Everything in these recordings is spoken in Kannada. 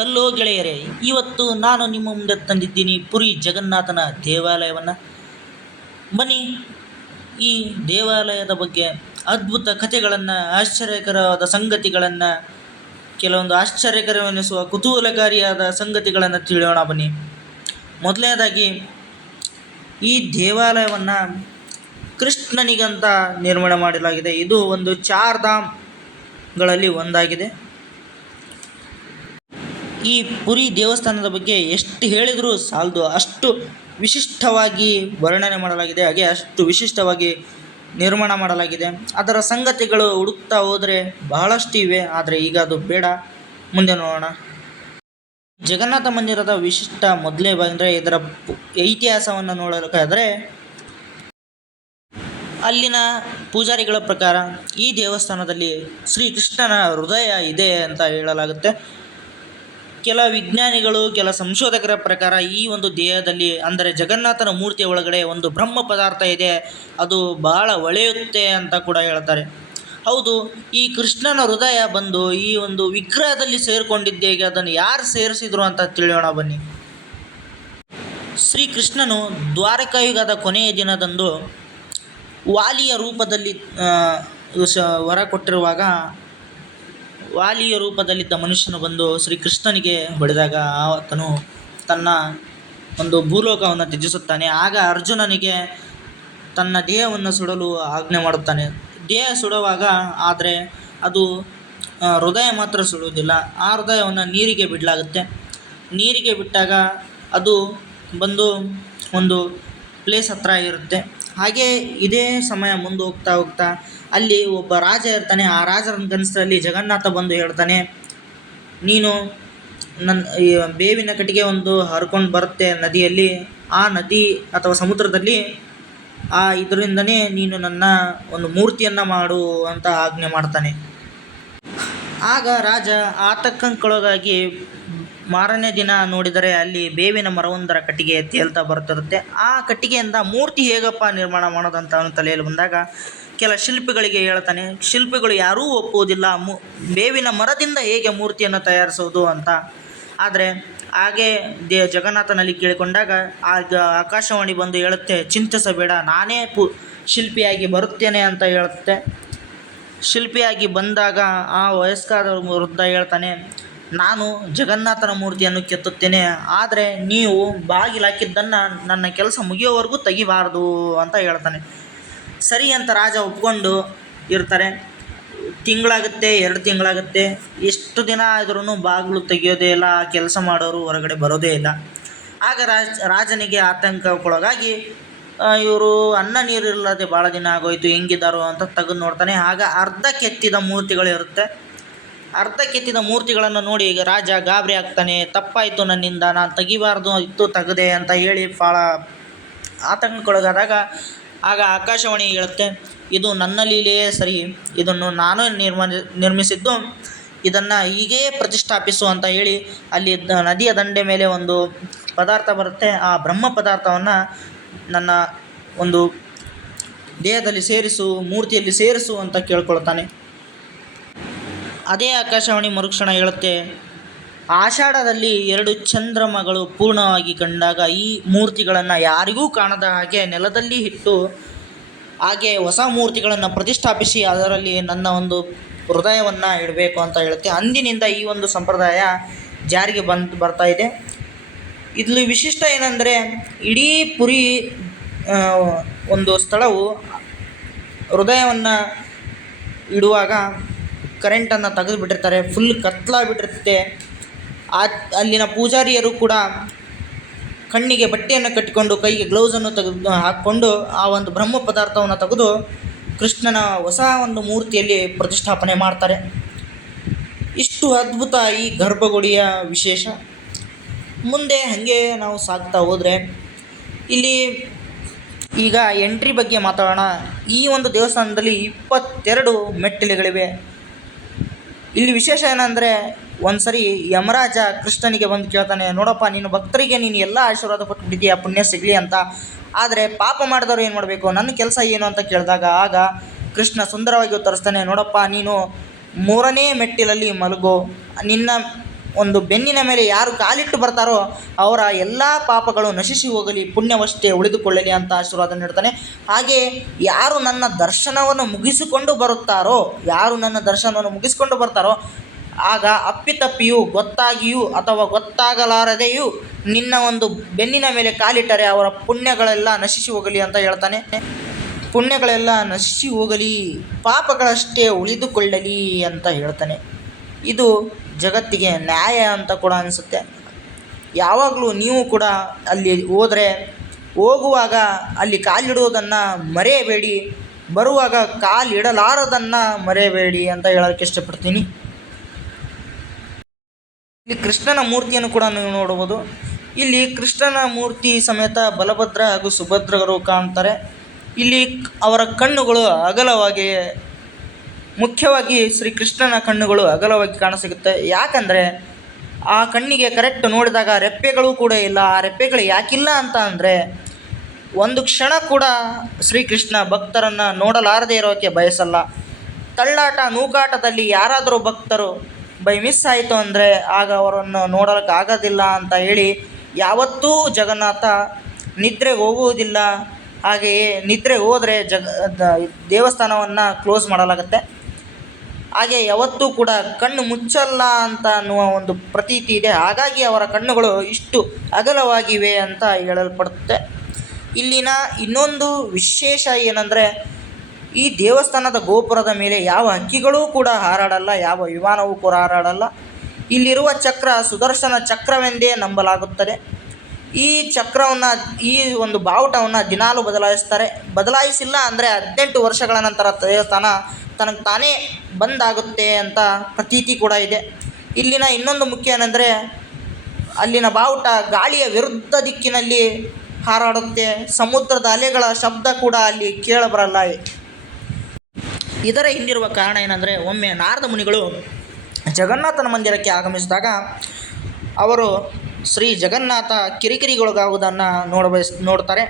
ಹಲೋ ಗೆಳೆಯರೇ, ಇವತ್ತು ನಾನು ನಿಮ್ಮ ಮುಂದೆ ತಂದಿದ್ದೀನಿ ಪುರಿ ಜಗನ್ನಾಥನ ದೇವಾಲಯವನ್ನು. ಬನ್ನಿ, ಈ ದೇವಾಲಯದ ಬಗ್ಗೆ ಅದ್ಭುತ ಕಥೆಗಳನ್ನು, ಆಶ್ಚರ್ಯಕರವಾದ ಸಂಗತಿಗಳನ್ನು, ಕೆಲವೊಂದು ಆಶ್ಚರ್ಯಕರವೆನಿಸುವ ಕುತೂಹಲಕಾರಿಯಾದ ಸಂಗತಿಗಳನ್ನು ತಿಳಿಯೋಣ ಬನ್ನಿ. ಮೊದಲನೇದಾಗಿ, ಈ ದೇವಾಲಯವನ್ನು ಕೃಷ್ಣನಿಗಂತ ನಿರ್ಮಾಣ ಮಾಡಲಾಗಿದೆ. ಇದು ಒಂದು ಚಾರ್ಧಾಮ್ಗಳಲ್ಲಿ ಒಂದಾಗಿದೆ. ಈ ಪುರಿ ದೇವಸ್ಥಾನದ ಬಗ್ಗೆ ಎಷ್ಟು ಹೇಳಿದರೂ ಸಾಲದು. ಅಷ್ಟು ವಿಶಿಷ್ಟವಾಗಿ ವರ್ಣನೆ ಮಾಡಲಾಗಿದೆ. ಹಾಗೆ ಅಷ್ಟು ವಿಶಿಷ್ಟವಾಗಿ ನಿರ್ಮಾಣ ಮಾಡಲಾಗಿದೆ. ಅದರ ಸಂಗತಿಗಳು ಹುಡುಕ್ತಾ ಹೋದರೆ ಬಹಳಷ್ಟು ಇವೆ. ಆದರೆ ಈಗ ಅದು ಬೇಡ. ಮುಂದೆ ನೋಡೋಣ. ಜಗನ್ನಾಥ ಮಂದಿರದ ವಿಶಿಷ್ಟ ಮೊದಲೇ ಬಂದರೆ ಇದರ ಇತಿಹಾಸವನ್ನು ನೋಡಬೇಕಾದ್ರೆ ಅಲ್ಲಿನ ಪೂಜಾರಿಗಳ ಪ್ರಕಾರ ಈ ದೇವಸ್ಥಾನದಲ್ಲಿ ಶ್ರೀಕೃಷ್ಣನ ಹೃದಯ ಇದೆ ಅಂತ ಹೇಳಲಾಗುತ್ತೆ. ಕೆಲ ವಿಜ್ಞಾನಿಗಳು, ಕೆಲ ಸಂಶೋಧಕರ ಪ್ರಕಾರ ಈ ಒಂದು ದೇಹದಲ್ಲಿ, ಅಂದರೆ ಜಗನ್ನಾಥನ ಮೂರ್ತಿಯ ಒಳಗಡೆ ಒಂದು ಬ್ರಹ್ಮ ಪದಾರ್ಥ ಇದೆ, ಅದು ಬಹಳ ಒಳೆಯುತ್ತೆ ಅಂತ ಕೂಡ ಹೇಳ್ತಾರೆ. ಹೌದು, ಈ ಕೃಷ್ಣನ ಹೃದಯ ಬಂದು ಈ ಒಂದು ವಿಗ್ರಹದಲ್ಲಿ ಸೇರಿಕೊಂಡಿದ್ದೇಗೆ ಅದನ್ನು ಯಾರು ಸೇರಿಸಿದ್ರು ಅಂತ ತಿಳಿಯೋಣ ಬನ್ನಿ. ಶ್ರೀಕೃಷ್ಣನು ದ್ವಾರಕಾಯುಗದ ಕೊನೆಯ ದಿನದಂದು ವಾಲಿಯ ರೂಪದಲ್ಲಿ ವರ ಕೊಟ್ಟಿರುವಾಗ ವಾಲಿಯ ರೂಪದಲ್ಲಿದ್ದ ಮನುಷ್ಯನು ಬಂದು ಶ್ರೀಕೃಷ್ಣನಿಗೆ ಹೊಡೆದಾಗ ಆತನು ತನ್ನ ಒಂದು ಭೂಲೋಕವನ್ನು ತ್ಯಜಿಸುತ್ತಾನೆ. ಆಗ ಅರ್ಜುನನಿಗೆ ತನ್ನ ದೇಹವನ್ನು ಸುಡಲು ಆಜ್ಞೆ ಮಾಡುತ್ತಾನೆ. ದೇಹ ಸುಡುವಾಗ ಆದರೆ ಅದು ಹೃದಯ ಮಾತ್ರ ಸುಡುವುದಿಲ್ಲ. ಆ ಹೃದಯವನ್ನು ನೀರಿಗೆ ಬಿಡಲಾಗುತ್ತೆ. ನೀರಿಗೆ ಬಿಟ್ಟಾಗ ಅದು ಬಂದು ಒಂದು ಪ್ಲೇಸ್ ಹತ್ರ ಇರುತ್ತೆ. ಹಾಗೆ ಇದೇ ಸಮಯ ಮುಂದೆ ಹೋಗ್ತಾ ಹೋಗ್ತಾ ಅಲ್ಲಿ ಒಬ್ಬ ರಾಜ ಇರ್ತಾನೆ. ಆ ರಾಜರನ್ನ ಕನಸಲ್ಲಿ ಜಗನ್ನಾಥ ಬಂದು ಹೇಳ್ತಾನೆ, ನೀನು ನನ್ನ ಬೇವಿನ ಕಟ್ಟಿಗೆ ಒಂದು ಹರ್ಕೊಂಡು ಬರುತ್ತೆ ನದಿಯಲ್ಲಿ. ಆ ನದಿ ಅಥವಾ ಸಮುದ್ರದಲ್ಲಿ, ಆ ಇದರಿಂದನೇ ನೀನು ನನ್ನ ಒಂದು ಮೂರ್ತಿಯನ್ನು ಮಾಡು ಅಂತ ಆಜ್ಞೆ ಮಾಡ್ತಾನೆ. ಆಗ ರಾಜ ಆತಂಕಕ್ಕೊಳಗಾಗಿ ಮಾರನೇ ದಿನ ನೋಡಿದರೆ ಅಲ್ಲಿ ಬೇವಿನ ಮರವೊಂದರ ಕಟ್ಟಿಗೆ ತೇಲ್ತಾ ಬರ್ತಿರುತ್ತೆ ಆ ಕಟ್ಟಿಗೆಯಿಂದ ಮೂರ್ತಿ ಹೇಗಪ್ಪ ನಿರ್ಮಾಣ ಮಾಡೋದಂತ ಅವನ ತಲೆಯಲ್ಲಿ ಬಂದಾಗ ಕೆಲ ಶಿಲ್ಪಿಗಳಿಗೆ ಹೇಳ್ತಾನೆ, ಶಿಲ್ಪಿಗಳು ಯಾರೂ ಒಪ್ಪುವುದಿಲ್ಲ. ಮು, ಬೇವಿನ ಮರದಿಂದ ಹೇಗೆ ಮೂರ್ತಿಯನ್ನು ತಯಾರಿಸೋದು ಅಂತ. ಆದರೆ ಹಾಗೆ ದೇ, ಜಗನ್ನಾಥನಲ್ಲಿ ಕೇಳಿಕೊಂಡಾಗ ಆಗ ಆಕಾಶವಾಣಿ ಬಂದು ಹೇಳುತ್ತೆ, ಚಿಂತಿಸಬೇಡ, ನಾನೇ ಪು, ಶಿಲ್ಪಿಯಾಗಿ ಬರುತ್ತೇನೆ ಅಂತ ಹೇಳುತ್ತೆ. ಶಿಲ್ಪಿಯಾಗಿ ಬಂದಾಗ ಆ ವಯಸ್ಕಾದ ವೃದ್ಧ ಹೇಳ್ತಾನೆ ನಾನು ಜಗನ್ನಾಥನ ಮೂರ್ತಿಯನ್ನು ಕೆತ್ತುತ್ತೇನೆ, ಆದರೆ ನೀವು ಬಾಗಿಲು ಹಾಕಿದ್ದನ್ನು ನನ್ನ ಕೆಲಸ ಮುಗಿಯೋವರೆಗೂ ತೆಗಿಬಾರದು ಅಂತ ಹೇಳ್ತಾನೆ. ಸರಿ ಅಂತ ರಾಜ ಒಪ್ಕೊಂಡು ಇರ್ತಾರೆ. ತಿಂಗಳಾಗುತ್ತೆ, ಎರಡು ತಿಂಗಳಾಗುತ್ತೆ. ಎಷ್ಟು ದಿನ ಆದ್ರೂ ಬಾಗಿಲು ತೆಗೆಯೋದೇ ಇಲ್ಲ, ಕೆಲಸ ಮಾಡೋರು ಹೊರಗಡೆ ಬರೋದೇ ಇಲ್ಲ. ಆಗ ರಾಜ, ರಾಜನಿಗೆ ಆತಂಕಕ್ಕೊಳಗಾಗಿ ಇವರು ಅನ್ನ ನೀರಿಲ್ಲದೆ ಭಾಳ ದಿನ ಆಗೋಯ್ತು, ಹೆಂಗಿದ್ದಾರೋ ಅಂತ ತೆಗೆದು ನೋಡ್ತಾನೆ. ಆಗ ಅರ್ಧ ಕೆತ್ತಿದ ಮೂರ್ತಿಗಳು ಇರುತ್ತೆ. ಅರ್ಧ ಕೆತ್ತಿದ ಮೂರ್ತಿಗಳನ್ನು ನೋಡಿ ಈಗ ರಾಜ ಗಾಬರಿ ಆಗ್ತಾನೆ, ತಪ್ಪಾಯಿತು ನನ್ನಿಂದ, ನಾನು ತೆಗಿಬಾರ್ದು ಇತ್ತು ತೆಗೆದೆ ಅಂತ ಹೇಳಿ ಭಾಳ ಆತಂಕಕ್ಕೊಳಗಾದಾಗ ಆಗ ಆಕಾಶವಾಣಿ ಹೇಳುತ್ತೆ, ಇದು ನನ್ನ ಲೀಲೆಯೇ ಸರಿ, ಇದನ್ನು ನಾನು ನಿರ್ಮ ನಿರ್ಮಿಸಿದ್ದು, ಇದನ್ನು ಹೀಗೇ ಪ್ರತಿಷ್ಠಾಪಿಸು ಅಂತ ಹೇಳಿ ಅಲ್ಲಿ ನದಿಯ ದಂಡೆ ಮೇಲೆ ಒಂದು ಪದಾರ್ಥ ಬರುತ್ತೆ, ಆ ಬ್ರಹ್ಮ ಪದಾರ್ಥವನ್ನು ನನ್ನ ಒಂದು ದೇಹದಲ್ಲಿ ಸೇರಿಸು, ಮೂರ್ತಿಯಲ್ಲಿ ಸೇರಿಸು ಅಂತ ಕೇಳ್ಕೊಳ್ತಾನೆ. ಅದೇ ಆಕಾಶವಾಣಿ ಮರುಕ್ಷಣ ಹೇಳುತ್ತೆ. ಆಷಾಢದಲ್ಲಿ ಎರಡು ಚಂದ್ರಮಗಳು ಪೂರ್ಣವಾಗಿ ಕಂಡಾಗ ಈ ಮೂರ್ತಿಗಳನ್ನು ಯಾರಿಗೂ ಕಾಣದ ಹಾಗೆ ನೆಲದಲ್ಲಿ ಇಟ್ಟು ಹಾಗೆ ಹೊಸ ಮೂರ್ತಿಗಳನ್ನು ಪ್ರತಿಷ್ಠಾಪಿಸಿ ಅದರಲ್ಲಿ ನನ್ನ ಒಂದು ಹೃದಯವನ್ನು ಇಡಬೇಕು ಅಂತ ಹೇಳುತ್ತೆ. ಅಂದಿನಿಂದ ಈ ಒಂದು ಸಂಪ್ರದಾಯ ಜಾರಿಗೆ ಬಂದು ಬರ್ತಾ ಇದೆ. ಇಲ್ಲಿ ವಿಶಿಷ್ಟ ಏನಂದರೆ ಇಡೀ ಪುರಿ ಒಂದು ಸ್ಥಳವು ಹೃದಯವನ್ನು ಇಡುವಾಗ ಕರೆಂಟನ್ನು ತೆಗೆದು ಬಿಟ್ಟಿರ್ತಾರೆ ಫುಲ್ ಕತ್ಲಾಗ್ಬಿಟ್ಟಿರುತ್ತೆ. ಆ, ಅಲ್ಲಿನ ಪೂಜಾರಿಯರು ಕೂಡ ಕಣ್ಣಿಗೆ ಬಟ್ಟೆಯನ್ನು ಕಟ್ಟಿಕೊಂಡು, ಕೈಗೆ ಗ್ಲೌಸನ್ನು ತೆಗೆದು ಹಾಕ್ಕೊಂಡು ಆ ಒಂದು ಬ್ರಹ್ಮ ಪದಾರ್ಥವನ್ನು ತೆಗೆದು ಕೃಷ್ಣನ ಹೊಸ ಒಂದು ಮೂರ್ತಿಯಲ್ಲಿ ಪ್ರತಿಷ್ಠಾಪನೆ ಮಾಡ್ತಾರೆ. ಇಷ್ಟು ಅದ್ಭುತ ಈ ಗರ್ಭಗುಡಿಯ ವಿಶೇಷ. ಮುಂದೆ ಹಾಗೆ ನಾವು ಸಾಗ್ತಾ ಹೋದರೆ, ಇಲ್ಲಿ ಈಗ ಎಂಟ್ರಿ ಬಗ್ಗೆ ಮಾತಾಡೋಣ. ಈ ಒಂದು ದೇವಸ್ಥಾನದಲ್ಲಿ ಇಪ್ಪತ್ತೆರಡು ಮೆಟ್ಟಿಲುಗಳಿವೆ. ಇಲ್ಲಿ ವಿಶೇಷ ಏನಂದರೆ ಒಂದು ಸರಿ ಯಮರಾಜ ಕೃಷ್ಣನಿಗೆ ಬಂದು ಕೇಳ್ತಾನೆ, ನೋಡಪ್ಪ, ನೀನು ಭಕ್ತರಿಗೆ ನೀನು ಎಲ್ಲ ಆಶೀರ್ವಾದ ಕೊಟ್ಬಿಟ್ಟಿದ್ದೀಯ, ಪುಣ್ಯ ಸಿಗಲಿ ಅಂತ. ಆದರೆ ಪಾಪ ಮಾಡಿದವರು ಏನು ಮಾಡಬೇಕು? ನನ್ನ ಕೆಲಸ ಏನು ಅಂತ ಕೇಳಿದಾಗ, ಆಗ ಕೃಷ್ಣ ಸುಂದರವಾಗಿ ಉತ್ತರಿಸ್ತಾನೆ, ನೋಡಪ್ಪ, ನೀನು ಮೂರನೇ ಮೆಟ್ಟಿಲಲ್ಲಿ ಮಲಗೋ. ನಿನ್ನ ಒಂದು ಬೆನ್ನಿನ ಮೇಲೆ ಯಾರು ಕಾಲಿಟ್ಟು ಬರ್ತಾರೋ ಅವರ ಎಲ್ಲ ಪಾಪಗಳು ನಶಿಸಿ ಹೋಗಲಿ, ಪುಣ್ಯವಷ್ಟೇ ಉಳಿದುಕೊಳ್ಳಲಿ ಅಂತ ಆಶೀರ್ವಾದ ನೀಡ್ತಾನೆ ಹಾಗೆ ಯಾರು ನನ್ನ ದರ್ಶನವನ್ನು ಮುಗಿಸಿಕೊಂಡು ಬರುತ್ತಾರೋ, ಯಾರು ನನ್ನ ದರ್ಶನವನ್ನು ಮುಗಿಸಿಕೊಂಡು ಬರ್ತಾರೋ, ಆಗ ಅಪ್ಪಿತಪ್ಪಿಯೂ ಗೊತ್ತಾಗಿಯೂ ಅಥವಾ ಗೊತ್ತಾಗಲಾರದೆಯೂ ನಿನ್ನ ಒಂದು ಬೆನ್ನಿನ ಮೇಲೆ ಕಾಲಿಟ್ಟರೆ ಅವರ ಪುಣ್ಯಗಳೆಲ್ಲ ನಶಿಸಿ ಹೋಗಲಿ ಅಂತ ಹೇಳ್ತಾನೆ. ಪುಣ್ಯಗಳೆಲ್ಲ ನಶಿಸಿ ಹೋಗಲಿ, ಪಾಪಗಳಷ್ಟೇ ಉಳಿದುಕೊಳ್ಳಲಿ ಅಂತ ಹೇಳ್ತಾನೆ. ಇದು ಜಗತ್ತಿಗೆ ನ್ಯಾಯ ಅಂತ ಕೂಡ ಅನಿಸುತ್ತೆ. ಯಾವಾಗಲೂ ನೀವು ಕೂಡ ಅಲ್ಲಿ ಹೋದರೆ, ಹೋಗುವಾಗ ಅಲ್ಲಿ ಕಾಲಿಡುವುದನ್ನು ಮರೆಯಬೇಡಿ. ಬರುವಾಗ ಕಾಲಿಡಲಾರದನ್ನು ಮರೆಯಬೇಡಿ ಅಂತ ಹೇಳೋಕ್ಕೆ ಇಷ್ಟಪಡ್ತೀನಿ. ಇಲ್ಲಿ ಕೃಷ್ಣನ ಮೂರ್ತಿಯನ್ನು ಕೂಡ ನೀವು ನೋಡಬಹುದು. ಇಲ್ಲಿ ಕೃಷ್ಣನ ಮೂರ್ತಿ ಸಮೇತ ಬಲಭದ್ರ ಹಾಗೂ ಸುಭದ್ರರು ಕಾಣ್ತಾರೆ. ಇಲ್ಲಿ ಅವರ ಕಣ್ಣುಗಳು ಅಗಲವಾಗಿ ಮುಖ್ಯವಾಗಿ ಶ್ರೀ ಕೃಷ್ಣನ ಕಣ್ಣುಗಳು ಅಗಲವಾಗಿ ಕಾಣಸಿಗುತ್ತೆ. ಯಾಕಂದರೆ ಆ ಕಣ್ಣಿಗೆ ಕರೆಕ್ಟ್ ನೋಡಿದಾಗ ರೆಪ್ಪೆಗಳು ಕೂಡ ಇಲ್ಲ. ಆ ರೆಪ್ಪೆಗಳು ಯಾಕಿಲ್ಲ ಅಂತ ಅಂದರೆ ಒಂದು ಕ್ಷಣ ಕೂಡ ಶ್ರೀಕೃಷ್ಣ ಭಕ್ತರನ್ನು ನೋಡಲಾರದೇ ಇರೋಕ್ಕೆ ಬಯಸಲ್ಲ. ತಳ್ಳಾಟ ನೂಕಾಟದಲ್ಲಿ ಯಾರಾದರೂ ಭಕ್ತರು ಬೈ ಮಿಸ್ ಆಯಿತು ಅಂದರೆ ಆಗ ಅವರನ್ನು ನೋಡೋಕ್ಕೆ ಆಗೋದಿಲ್ಲ ಅಂತ ಹೇಳಿ ಯಾವತ್ತೂ ಜಗನ್ನಾಥ ನಿದ್ರೆಗೆ ಹೋಗುವುದಿಲ್ಲ. ಹಾಗೆಯೇ ನಿದ್ರೆ ಹೋದರೆ ಜಗ ದೇವಸ್ಥಾನವನ್ನು ಕ್ಲೋಸ್ ಮಾಡಲಾಗುತ್ತೆ. ಹಾಗೆ ಯಾವತ್ತೂ ಕೂಡ ಕಣ್ಣು ಮುಚ್ಚಲ್ಲ ಅಂತ ಅನ್ನುವ ಒಂದು ಪ್ರತೀತಿ ಇದೆ. ಹಾಗಾಗಿ ಅವರ ಕಣ್ಣುಗಳು ಇಷ್ಟು ಅಗಲವಾಗಿವೆ ಅಂತ ಹೇಳಲ್ಪಡುತ್ತೆ. ಇಲ್ಲಿನ ಇನ್ನೊಂದು ವಿಶೇಷ ಏನಂದರೆ, ಈ ದೇವಸ್ಥಾನದ ಗೋಪುರದ ಮೇಲೆ ಯಾವ ಹಕ್ಕಿಗಳೂ ಕೂಡ ಹಾರಾಡಲ್ಲ, ಯಾವ ವಿಮಾನವೂ ಕೂಡ ಹಾರಾಡಲ್ಲ. ಇಲ್ಲಿರುವ ಚಕ್ರ ಸುದರ್ಶನ ಚಕ್ರವೆಂದೇ ನಂಬಲಾಗುತ್ತದೆ. ಈ ಚಕ್ರವನ್ನು, ಈ ಒಂದು ಬಾವುಟವನ್ನು ದಿನಾಲು ಬದಲಾಯಿಸ್ತಾರೆ. ಬದಲಾಯಿಸಿಲ್ಲ ಅಂದರೆ ಹದಿನೆಂಟು ವರ್ಷಗಳ ನಂತರ ದೇವಸ್ಥಾನ ತನಗೆ ತಾನೇ ಬಂದಾಗುತ್ತೆ ಅಂತ ಪ್ರತೀತಿ ಕೂಡ ಇದೆ. ಇಲ್ಲಿನ ಇನ್ನೊಂದು ಮುಖ್ಯ ಏನಂದರೆ, ಅಲ್ಲಿನ ಬಾವುಟ ಗಾಳಿಯ ವಿರುದ್ಧ ದಿಕ್ಕಿನಲ್ಲಿ ಹಾರಾಡುತ್ತೆ. ಸಮುದ್ರದ ಅಲೆಗಳ ಶಬ್ದ ಕೂಡ ಅಲ್ಲಿ ಕೇಳಬರಲ್ಲ. ಇದರ ಹಿಂದಿರುವ ಕಾರಣ ಏನಂದರೆ, ಒಮ್ಮೆ ನಾರದ ಮುನಿಗಳು ಜಗನ್ನಾಥನ ಮಂದಿರಕ್ಕೆ ಆಗಮಿಸಿದಾಗ, ಅವರು ಶ್ರೀ ಜಗನ್ನಾಥ ಕಿರಿಕಿರಿಗೊಳಗಾಗುವುದನ್ನು ನೋಡಬಯಸ್, ನೋಡ್ತಾರೆ.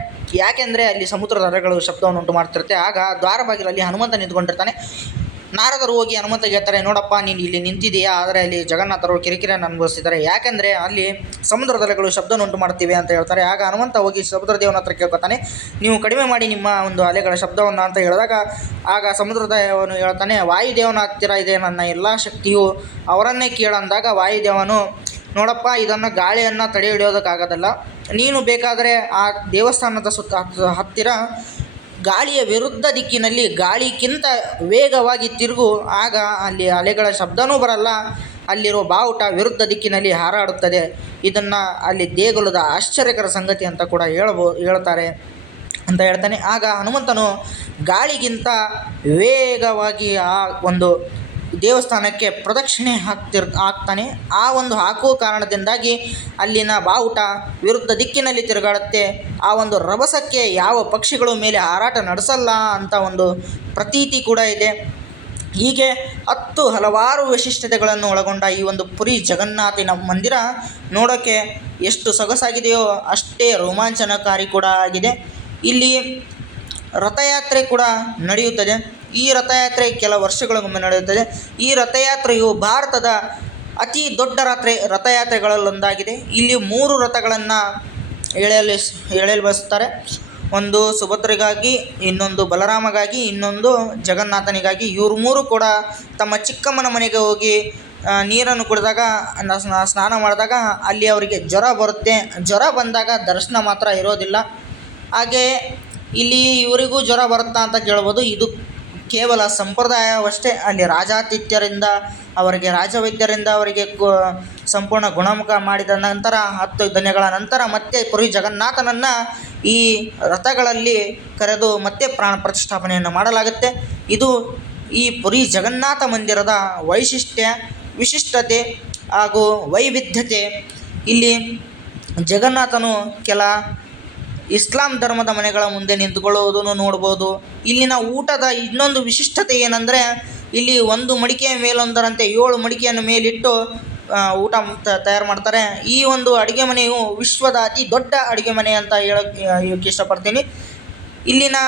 ಯಾಕೆಂದರೆ ಅಲ್ಲಿ ಸಮುದ್ರದ ಅಲೆಗಳು ಶಬ್ದವನ್ನು ಉಂಟು ಮಾಡ್ತಿರುತ್ತೆ. ಆಗ ದ್ವಾರ ಬಾಗಿಲಲ್ಲಿ ಹನುಮಂತ ನಿಂತ್ಕೊಂಡಿರ್ತಾನೆ. ನಾರದರು ಹೋಗಿ ಹನುಮಂತ ಹೇಳ್ತಾರೆ, ನೋಡಪ್ಪ, ನೀನು ಇಲ್ಲಿ ನಿಂತಿದೆಯಾ ಆದರೆ ಅಲ್ಲಿ ಜಗನ್ನಾಥರು ಕಿರಿಕಿರಿಯನ್ನು ಅನುಭವಿಸ್ತಿದ್ದಾರೆ. ಯಾಕೆಂದರೆ ಅಲ್ಲಿ ಸಮುದ್ರದ ಅಲೆಗಳು ಶಬ್ದವನ್ನು ಉಂಟು ಮಾಡ್ತಿವೆ ಅಂತ ಹೇಳ್ತಾರೆ. ಆಗ ಹನುಮಂತ ಹೋಗಿ ಸಮುದ್ರ ದೇವನ ಹತ್ರ ಕೇಳ್ಕೊತಾನೆ. ನೀವು ಕಡಿಮೆ ಮಾಡಿ ನಿಮ್ಮ ಒಂದು ಅಲೆಗಳ ಶಬ್ದವನ್ನು ಅಂತ ಹೇಳಿದಾಗ, ಆಗ ಸಮುದ್ರದೇವನು ಹೇಳ್ತಾನೆ, ವಾಯುದೇವನ ಹತ್ತಿರ ಇದೆ. ನನ್ನ ಎಲ್ಲ ಶಕ್ತಿಯು ಅವರನ್ನೇ ಕೇಳಂದಾಗ ವಾಯುದೇವನು ನೋಡಪ್ಪ, ಇದನ್ನು ಗಾಳಿಯನ್ನು ತಡೆ ಹಿಡಿಯೋದಕ್ಕಾಗೋದಲ್ಲ. ನೀನು ಬೇಕಾದರೆ ಆ ದೇವಸ್ಥಾನದ ಸುತ್ತ ಹತ್- ಹತ್ತಿರ ಗಾಳಿಯ ವಿರುದ್ಧ ದಿಕ್ಕಿನಲ್ಲಿ ಗಾಳಿಗಿಂತ ವೇಗವಾಗಿ ತಿರುಗು, ಆಗ ಅಲ್ಲಿ ಅಲೆಗಳ ಶಬ್ದನೂ ಬರಲ್ಲ. ಅಲ್ಲಿರೋ ಬಾವುಟ ವಿರುದ್ಧ ದಿಕ್ಕಿನಲ್ಲಿ ಹಾರಾಡುತ್ತದೆ. ಇದನ್ನು ಅಲ್ಲಿ ದೇಗುಲದ ಆಶ್ಚರ್ಯಕರ ಸಂಗತಿ ಅಂತ ಕೂಡ ಹೇಳಬೋ ಹೇಳ್ತಾರೆ ಅಂತ ಹೇಳ್ತಾನೆ. ಆಗ ಹನುಮಂತನು ಗಾಳಿಗಿಂತ ವೇಗವಾಗಿ ಆ ಒಂದು ದೇವಸ್ಥಾನಕ್ಕೆ ಪ್ರದಕ್ಷಿಣೆ ಹಾಕ್ತಿರ್, ಹಾಕ್ತಾನೆ. ಆ ಒಂದು ಹಾಕುವ ಕಾರಣದಿಂದಾಗಿ ಅಲ್ಲಿನ ಬಾವುಟ ವಿರುದ್ಧ ದಿಕ್ಕಿನಲ್ಲಿ ತಿರುಗಾಡುತ್ತೆ. ಆ ಒಂದು ರಭಸಕ್ಕೆ ಯಾವ ಪಕ್ಷಿಗಳು ಮೇಲೆ ಹಾರಾಟ ನಡೆಸಲ್ಲ ಅಂತ ಒಂದು ಪ್ರತೀತಿ ಕೂಡ ಇದೆ. ಹೀಗೆ ಹತ್ತು ಹಲವಾರು ವೈಶಿಷ್ಟ್ಯತೆಗಳನ್ನು ಒಳಗೊಂಡ ಈ ಒಂದು ಪುರಿ ಜಗನ್ನಾಥಿನ ಮಂದಿರ ನೋಡೋಕ್ಕೆ ಎಷ್ಟು ಸೊಗಸಾಗಿದೆಯೋ ಅಷ್ಟೇ ರೋಮಾಂಚನಕಾರಿ ಕೂಡ ಆಗಿದೆ. ಇಲ್ಲಿ ರಥಯಾತ್ರೆ ಕೂಡ ನಡೆಯುತ್ತದೆ. ಈ ರಥಯಾತ್ರೆ ಕೆಲ ವರ್ಷಗಳಿಗೊಮ್ಮೆ ನಡೆಯುತ್ತದೆ. ಈ ರಥಯಾತ್ರೆಯು ಭಾರತದ ಅತಿ ದೊಡ್ಡ ರಾತ್ರೆ ರಥಯಾತ್ರೆಗಳಲ್ಲೊಂದಾಗಿದೆ. ಇಲ್ಲಿ ಮೂರು ರಥಗಳನ್ನು ಎಳೆಯಲು ಎಳೆಯಲು ಬಯಸ್ತಾರೆ ಒಂದು ಸುಭದ್ರಿಗಾಗಿ, ಇನ್ನೊಂದು ಬಲರಾಮಗಾಗಿ, ಇನ್ನೊಂದು ಜಗನ್ನಾಥನಿಗಾಗಿ. ಇವರು ಮೂರು ಕೂಡ ತಮ್ಮ ಚಿಕ್ಕಮ್ಮನ ಮನೆಗೆ ಹೋಗಿ ನೀರನ್ನು ಕುಡಿದಾಗ ಸ್ನಾನ ಮಾಡಿದಾಗ ಅಲ್ಲಿ ಅವರಿಗೆ ಜ್ವರ ಬರುತ್ತೆ. ಜ್ವರ ಬಂದಾಗ ದರ್ಶನ ಮಾತ್ರ ಇರೋದಿಲ್ಲ. ಹಾಗೆ ಇಲ್ಲಿ ಇವರಿಗೂ ಜ್ವರ ಬರುತ್ತಾ ಅಂತ ಕೇಳ್ಬೋದು. ಇದು ಕೇವಲ ಸಂಪ್ರದಾಯವಷ್ಟೇ ಅಲ್ಲಿ ರಾಜಾತಿಥ್ಯರಿಂದ, ಅವರಿಗೆ ರಾಜವೈದ್ಯರಿಂದ ಅವರಿಗೆ ಸಂಪೂರ್ಣ ಗುಣಮುಖ ಮಾಡಿದ ನಂತರ, ಹತ್ತು ದಿನಗಳ ನಂತರ ಮತ್ತೆ ಪುರಿ ಜಗನ್ನಾಥನನ್ನು ಈ ರಥಗಳಲ್ಲಿ ಕರೆದು ಮತ್ತೆ ಪ್ರಾಣ ಪ್ರತಿಷ್ಠಾಪನೆಯನ್ನು ಮಾಡಲಾಗುತ್ತೆ. ಇದು ಈ ಪುರಿ ಜಗನ್ನಾಥ ಮಂದಿರದ ವೈಶಿಷ್ಟ್ಯ, ವಿಶಿಷ್ಟತೆ ಹಾಗೂ ವೈವಿಧ್ಯತೆ. ಇಲ್ಲಿ ಜಗನ್ನಾಥನು ಕೆಲ ಇಸ್ಲಾಂ ಧರ್ಮದ ಮನೆಗಳ ಮುಂದೆ ನಿಂತುಕೊಳ್ಳುವುದನ್ನು ನೋಡ್ಬೋದು. ಇಲ್ಲಿನ ಊಟದ ಇನ್ನೊಂದು ವಿಶಿಷ್ಟತೆ ಏನಂದರೆ, ಇಲ್ಲಿ ಒಂದು ಮಡಿಕೆಯ ಮೇಲೊಂದರಂತೆ ಏಳು ಮಡಿಕೆಯನ್ನು ಮೇಲಿಟ್ಟು ಊಟ ತಯಾರು ಮಾಡ್ತಾರೆ. ಈ ಒಂದು ಅಡುಗೆ ಮನೆಯು ವಿಶ್ವದ ಅತಿ ದೊಡ್ಡ ಅಡುಗೆ ಮನೆ ಅಂತ ಹೇಳಕ್ಕೆ ಇಷ್ಟಪಡ್ತೀನಿ. ಇಲ್ಲಿನ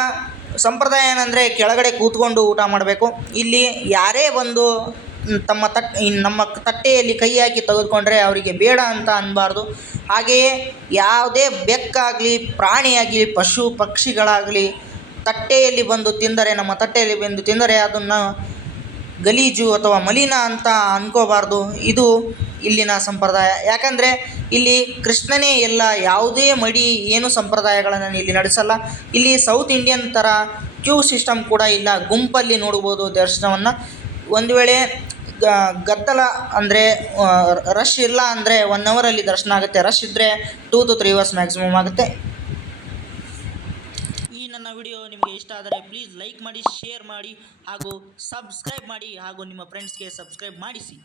ಸಂಪ್ರದಾಯ ಏನಂದರೆ, ಕೆಳಗಡೆ ಕೂತ್ಕೊಂಡು ಊಟ ಮಾಡಬೇಕು. ಇಲ್ಲಿ ಯಾರೇ ಬಂದು ತಮ್ಮ ತಟ್ ನಮ್ಮ ತಟ್ಟೆಯಲ್ಲಿ ಕೈ ಹಾಕಿ ತೆಗೆದುಕೊಂಡ್ರೆ ಅವರಿಗೆ ಬೇಡ ಅಂತ ಅನ್ನಬಾರ್ದು ಹಾಗೆಯೇ ಯಾವುದೇ ಬೆಕ್ಕಾಗಲಿ, ಪ್ರಾಣಿಯಾಗಲಿ, ಪಶು ಪಕ್ಷಿಗಳಾಗಲಿ ತಟ್ಟೆಯಲ್ಲಿ ಬಂದು ತಿಂದರೆ, ನಮ್ಮ ತಟ್ಟೆಯಲ್ಲಿ ಬಂದು ತಿಂದರೆ ಅದನ್ನು ಗಲೀಜು ಅಥವಾ ಮಲಿನ ಅಂತ ಅನ್ಕೋಬಾರ್ದು. ಇದು ಇಲ್ಲಿನ ಸಂಪ್ರದಾಯ. ಯಾಕಂದರೆ ಇಲ್ಲಿ ಕೃಷ್ಣನೇ ಎಲ್ಲ ಯಾವುದೇ ಮಡಿ ಏನು ಸಂಪ್ರದಾಯಗಳನ್ನು ಇಲ್ಲಿ ನಡೆಸಲ್ಲ. ಇಲ್ಲಿ ಸೌತ್ ಇಂಡಿಯನ್ ಥರ ಕ್ಯೂ ಸಿಸ್ಟಮ್ ಕೂಡ ಇಲ್ಲ. ಗುಂಪಲ್ಲಿ ನೋಡ್ಬೋದು ದರ್ಶನವನ್ನು. ಒಂದು ವೇಳೆ ಗದ್ದಲ ಅಂದರೆ ರಶ್ ಇಲ್ಲ ಅಂದರೆ ಒನ್ ಅವರಲ್ಲಿ ದರ್ಶನ ಆಗುತ್ತೆ. ರಶ್ ಇದ್ದರೆ two to three hours maximum ಆಗುತ್ತೆ. ಈ ನನ್ನ ವಿಡಿಯೋ ನಿಮಗೆ ಇಷ್ಟ ಆದರೆ ಪ್ಲೀಸ್ ಲೈಕ್ ಮಾಡಿ ಶೇರ್ ಮಾಡಿ ಹಾಗೂ ಸಬ್ಸ್ಕ್ರೈಬ್ ಮಾಡಿ ಹಾಗೂ ನಿಮ್ಮ ಫ್ರೆಂಡ್ಸ್ಗೆ ಸಬ್ಸ್ಕ್ರೈಬ್ ಮಾಡಿಸಿ.